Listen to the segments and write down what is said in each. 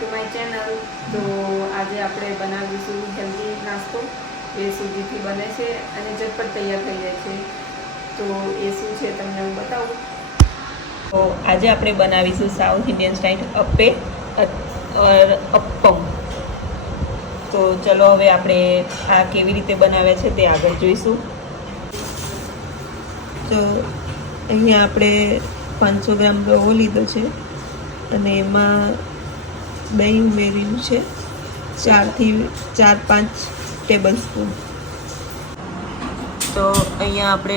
To my channel. તો આજે આપણે બનાવીશું હેલ્ધી નાસ્તો. એ સૂજીથી બને છે અને ઝટપટ તૈયાર થઈ જાય છે. તો એ શું છે તમને હું બતાવું. તો આજે આપણે બનાવીશું south Indian style appe appam. તો ચલો હવે આપણે આ કેવી રીતે બનાવે છે તે આગળ જોઈશું. તો અહીંયા આપણે 500 ગ્રામ રવો લીધો છે અને એમાં દહીં ઉમેર્યું છે 4-5 ટેબલ સ્પૂન. તો અહીંયા આપણે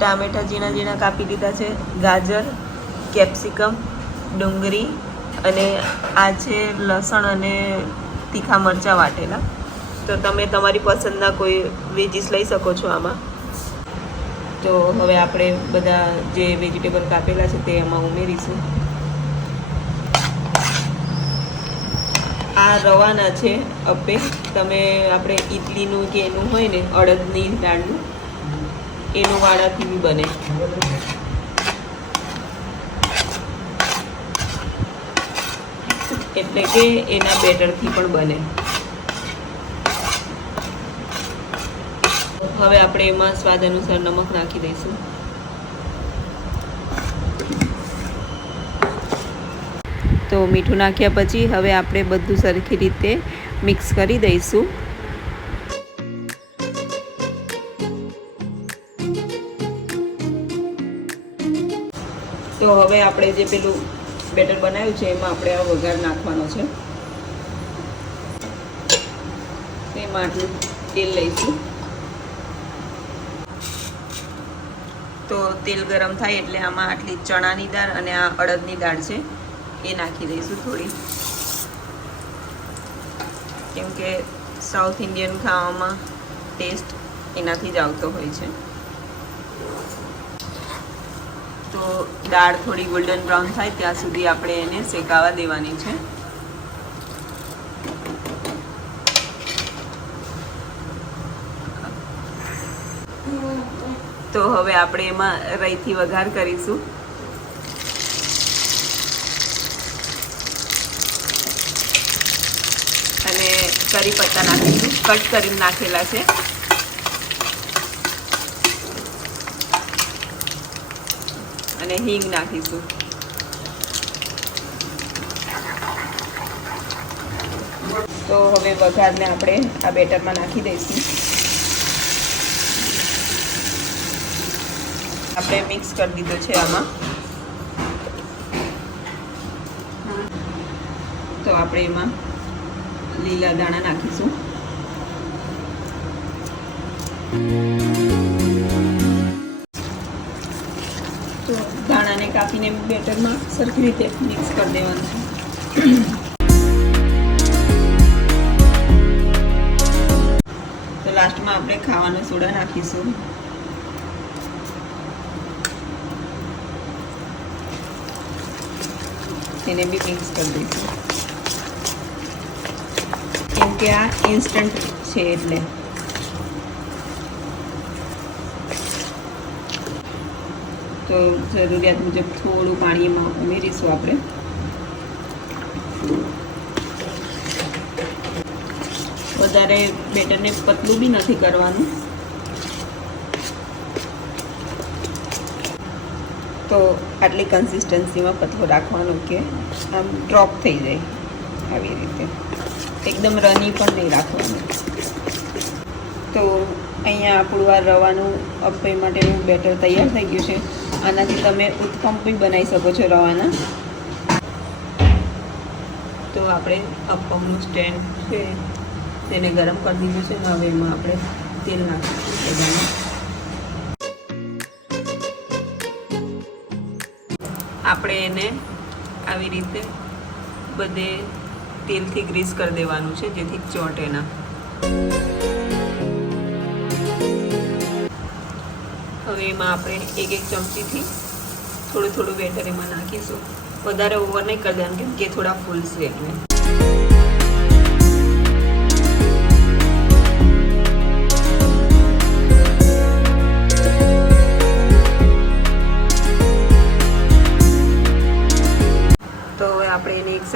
ટામેટા ઝીણા ઝીણા કાપી લીધા છે, ગાજર, કેપ્સિકમ, ડુંગળી અને આ છે લસણ અને તીખા મરચાં વાટેલા. તો તમે તમારી પસંદના કોઈ વેજીસ લઈ શકો છો આમાં. તો હવે આપણે બધા જે વેજીટેબલ કાપેલા છે તે એમાં ઉમેરીશું. આ રવાના છે અપ્પે. તમે આપણે ઇડલીનું કે એનું હોય ને અડદની દાળનું એનું વાળાથી બી બને. એટલે કે એના બેટરથી પણ બને. હવે આપણે એમાં સ્વાદ અનુસાર નમક નાખી દઈશું. તો મીઠું નાખ્યા પછી હવે આપણે બધું સરખી રીતે મિક્સ કરી દઈશું. તો હવે આપણે જે પેલું બેટર બનાવ્યું છે એમાં આપણે આ વઘાર નાખવાનો છે. એમાં આટલું તેલ લઈશું. તો તેલ ગરમ થાય એટલે આમાં આટલી ચણાની દાળ અને આ અડદની દાળ છે એ નાખી દઈશું થોડી. કેમ કે સાઉથ ઇન્ડિયન ખાવામાં ટેસ્ટ એનાથી જ આવતો હોય છે. તો દાળ થોડી ગોલ્ડન બ્રાઉન થાય ત્યાં સુધી આપણે એને શેકાવા દેવાની છે. તો હવે આપણે એમાં રાઈથી વઘાર કરીશું. અને કરી પત્તા નાખીશું, કટ કરીને નાખેલા છે. અને હિંગ નાખીશું. તો હવે વઘારને આપણે આ બેટરમાં નાખી દઈશું. આપણે મિક્સ કરી દીધો છે આમાં. તો આપણે એમાં લીલા દાણા નાખીશું. તો દાણાને કાપીને બેટરમાં સરખી રીતે મિક્સ કરી દેવાનું છે. તો લાસ્ટમાં આપણે ખાવાનો સોડા નાખીશું. એને બી મિક્સ કરી દઈશું. કેમ કે આ ઇન્સ્ટન્ટ છે એટલે. તો જરૂરિયાત મુજબ થોડું પાણી એમાં ઉમેરીશું આપણે. વધારે બેટરને પતલું બી નથી કરવાનું. તો આટલી કન્સિસ્ટન્સીમાં પતલો રાખવાનું કે આમ ડ્રોપ થઈ જાય આવી રીતે. એકદમ રની પણ નહીં રાખવાનું. તો અહીંયા આપણું આ રવાનું અપ્પે માટેનું બેટર તૈયાર થઈ ગયું છે. આનાથી તમે ઉત્તપમ પણ બનાવી શકો છો રવાના. તો આપણે અપ્પમનું સ્ટેન્ડ છે તેને ગરમ કરી દીધું છે. હવે એમાં આપણે તેલ નાખીશું. આપણે એને આવી રીતે બધે તેલથી ગ્રીસ કરી દેવાનું છે જેથી ચોંટે ના. હવે એમાં આપણે એક ચમચીથી થોડું થોડું બેટર એમાં નાખીશું. વધારે ઓવર નહીં કરી દેવાનું કેમ કે થોડા ફૂલશે એટલે.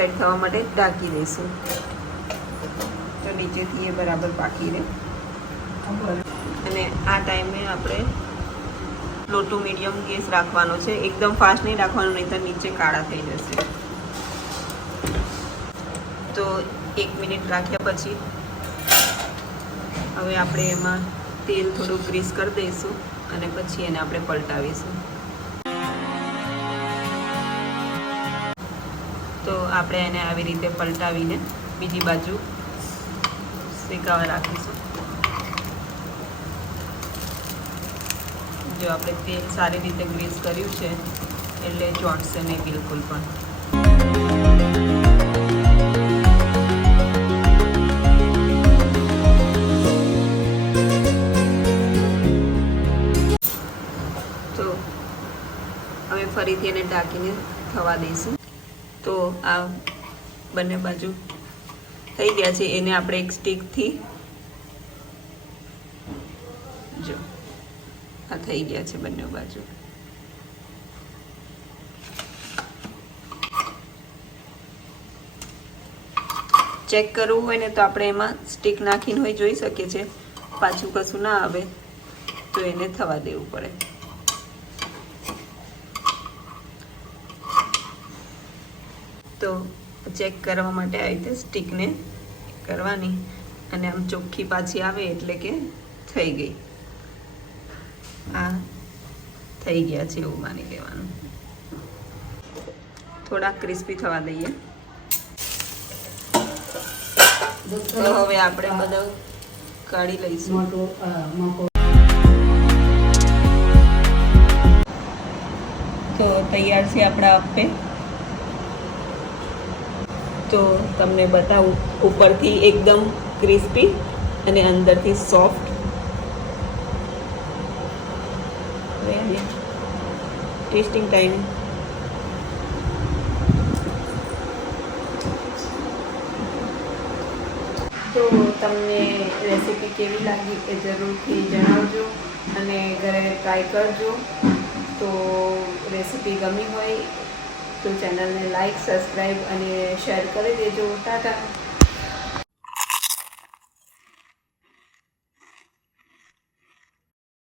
સાઈડ થવા માટે ઢાંકી દઈશું. તો નીચેથી એ બરાબર પાકી રહે. અને આ ટાઈમે આપણે લો ટુ મીડિયમ ગેસ રાખવાનો છે. એકદમ ફાસ્ટ નહીં રાખવાનો, નહીં તો નીચે કાળા થઈ જશે. તો 1 મિનિટ રાખ્યા પછી હવે આપણે એમાં તેલ થોડું ગ્રીસ કરી દઈશું અને પછી એને આપણે પલટાવીશું. તો આપણે એને આવી રીતે પલટાવીને બીજી બાજુ શેકાવા રાખીશું. જો આપણે તેલ સારી રીતે ગ્રીસ કર્યું છે એટલે ચોંટશે નહીં બિલકુલ પણ. તો હવે ફરીથી એને ઢાંકીને થવા દઈશું. તો આ બંને બાજુ થઈ ગયા છે. એને આપણે એક સ્ટીકથી જો આ થઈ ગયા છે બંને બાજુ. ચેક કરવું હોય ને તો આપણે એમાં સ્ટીક નાખીને હોય જોઈ શકીએ છીએ. પાછું કશું ના આવે તો એને થવા દેવું પડે. તો ચેક કરવા માટે આવી રીતે સ્ટીકને કરવાની અને આમ ચોખ્ખી પાછી આવે એટલે કે થઈ ગઈ. આ થઈ ગયા છે એવું માની લેવાનું. થોડા ક્રિસ્પી થવા દઈએ. તો હવે આપણે બધા કાઢી લઈશું. તો તૈયાર છે આપણા અપ્પે. તો તમને બતાવું, ઉપરથી એકદમ ક્રિસ્પી અને અંદરથી સોફ્ટ. Testing time. તો તમને રેસીપી કેવી લાગી એ જરૂરથી જણાવજો અને ઘરે ટ્રાય કરજો. તો રેસીપી ગમી હોય તો ચેનલને લાઈક, સબસ્ક્રાઈબ અને શેર કરી દેજો. ટાટા.